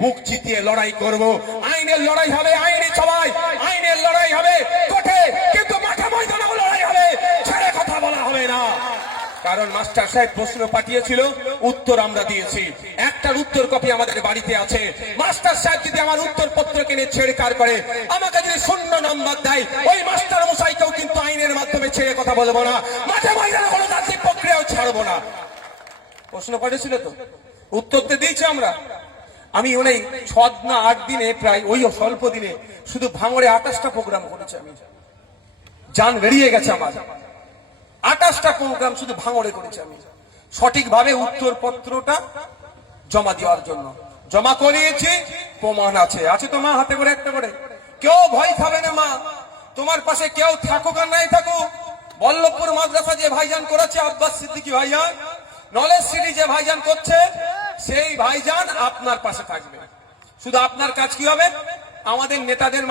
বুক চিতিয়ে লড়াই করব। আইনের লড়াই হবে আইনি সভায়, আইনের লড়াই হবে কোর্টে, কিন্তু মাঠে ময়দানেও লড়াই হবে, ছেড়ে কথা বলা হবে না। কারণ মাস্টার সাহেব প্রশ্ন পাঠিয়েছিল, উত্তর আমরা দিয়েছি। একটার উত্তর কপি আমাদের বাড়িতে আছে। মাস্টার সাহেব যদি আমার উত্তর পত্রকে নিয়ে ছেড়েকার করে, আমাকে যদি 0 নম্বর দেয়, ওই মাস্টার মশাইকেও কিন্তু আইনের মাধ্যমে ছেড়ে কথা বলবো না, মাঠে ময়দানে গণতান্ত্রিক প্রক্রিয়াও ছাড়বো না। প্রশ্ন করেছিল তো, উত্তর তো দিয়েছি আমরা। আমি ওই 6 না 8 দিনে, প্রায় ওই স্বল্প দিনে শুধু ভাঙড়ে 28টা প্রোগ্রাম করেছি। আমি জান বেরিয়ে গেছে আমার। 28টা প্রোগ্রাম শুধু ভাঙড়ে করেছি আমি, সঠিকভাবে উত্তর পত্রটা জমা দেওয়ার জন্য। জমা করিয়েছি, প্রমাণ আছে। আছে তো মা, হাতে করে একটা করে। কেউ ভয় খাবে না মা, তোমার পাশে কেউ থাকুক আর নাই থাকুক। বল্লভপুর মাদ্রাসা যে ভাইজান করেছে আব্বাস সিদ্দিকী ভাইজান, নলেজ সিটি যে ভাইজান করছে, সেই ভাইজান আপনার পাশে থাকবে। শুধু আপনার কাজ কি হবে, আমাদের নেতাদের